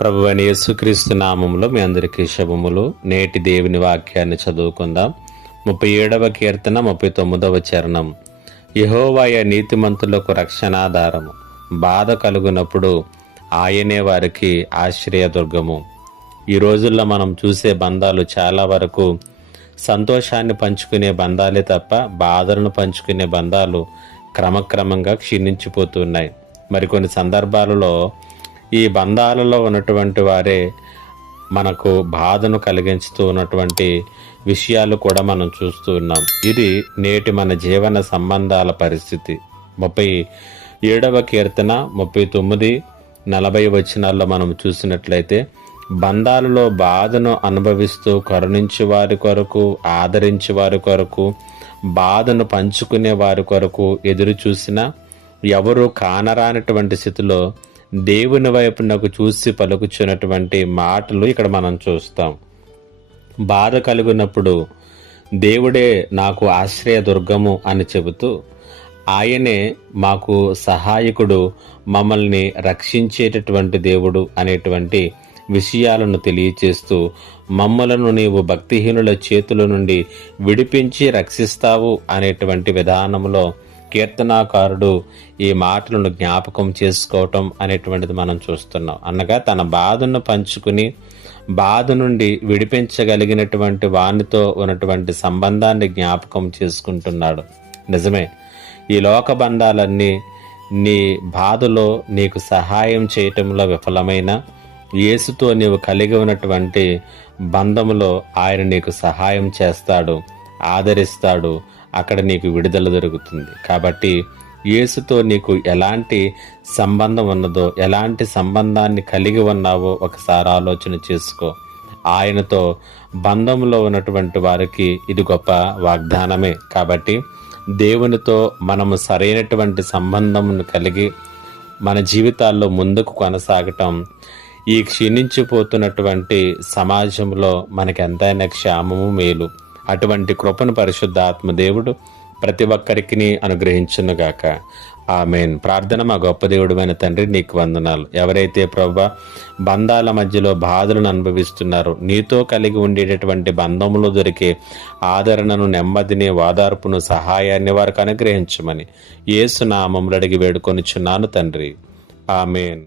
ప్రభువైన యేసుక్రీస్తు నామములో మీ అందరికీ శుభములు. నేటి దేవుని వాక్యాన్ని చదువుకుందాం. 37వ కీర్తన 39వ చరణం. యెహోవాయే నీతిమంతులకు రక్షణాధారము, బాధ కలుగునప్పుడు ఆయనే వారికి ఆశ్రయదుర్గము. ఈ రోజుల్లో మనం చూసే బంధాలు చాలా వరకు సంతోషాన్ని పంచుకునే బంధాలే తప్ప బాధలను పంచుకునే బంధాలు క్రమక్రమంగా క్షీణించిపోతున్నాయి. మరికొన్ని సందర్భాలలో ఈ బంధాలలో ఉన్నటువంటి వారే మనకు బాధను కలిగించుతూ ఉన్నటువంటి విషయాలు కూడా మనం చూస్తూ ఉన్నాం. ఇది నేటి మన జీవన సంబంధాల పరిస్థితి. 37వ కీర్తన 39, 40 వచనాల్లో మనం చూసినట్లయితే, బంధాలలో బాధను అనుభవిస్తూ కరుణించే వారి కొరకు, ఆదరించే వారి కొరకు, బాధను పంచుకునే వారి కొరకు ఎదురు చూసినా ఎవరు కానరానటువంటి స్థితిలో దేవుని వైపునకు చూసి పలుకుచున్నటువంటి మాటలు ఇక్కడ మనం చూస్తాం. బాధ కలిగినప్పుడు దేవుడే నాకు ఆశ్రయ దుర్గము అని చెబుతూ, ఆయనే మాకు సహాయకుడు, మమ్మల్ని రక్షించేటటువంటి దేవుడు అనేటువంటి విషయాలను తెలియచేస్తూ, మమ్మలను నీవు భక్తిహీనుల చేతుల నుండి విడిపించి రక్షిస్తావు అనేటువంటి విధానంలో కీర్తనాకారుడు ఈ మాటలను జ్ఞాపకం చేసుకోవటం అనేటువంటిది మనం చూస్తున్నాం. అనగా తన బాధను పంచుకుని బాధ నుండి విడిపించగలిగినటువంటి వానితో ఉన్నటువంటి సంబంధాన్ని జ్ఞాపకం చేసుకుంటున్నాడు. నిజమే, ఈ లోక బంధాలన్నీ నీ బాధలో నీకు సహాయం చేయటంలో విఫలమైన యేసుతో నీవు కలిగి ఉన్నటువంటి బంధములో ఆయన నీకు సహాయం చేస్తాడు, ఆదరిస్తాడు. అక్కడ నీకు విడుదల దొరుకుతుంది. కాబట్టి యేసుతో నీకు ఎలాంటి సంబంధం ఉన్నదో, ఎలాంటి సంబంధాన్ని కలిగి ఉన్నావో ఒకసారి ఆలోచన చేసుకో. ఆయనతో బంధంలో ఉన్నటువంటి వారికి ఇది గొప్ప వాగ్దానమే. కాబట్టి దేవునితో మనము సరైనటువంటి సంబంధమును కలిగి మన జీవితాల్లో ముందుకు కొనసాగటం ఈ క్షీణించిపోతున్నటువంటి సమాజంలో మనకి ఎంతైనా క్షేమము, మేలు. అటువంటి కృపను పరిశుద్ధాత్మ దేవుడు ప్రతి ఒక్కరికి అనుగ్రహించునుగాక. ఆమేన్. ప్రార్థన. మా గొప్ప దేవుడైన తండ్రి, నీకు వందనాలు. ఎవరైతే ప్రభువా బంధాల మధ్యలో బాధలను అనుభవిస్తున్నారో, నీతో కలిగి ఉండేటటువంటి బంధములో దొరికే ఆదరణను, నెమ్మదిని, ఓదార్పును, సహాయాన్ని వారికి అనుగ్రహించమని యేసు నామములో అడిగి వేడుకొనిచున్నాను తండ్రి. ఆమేన్.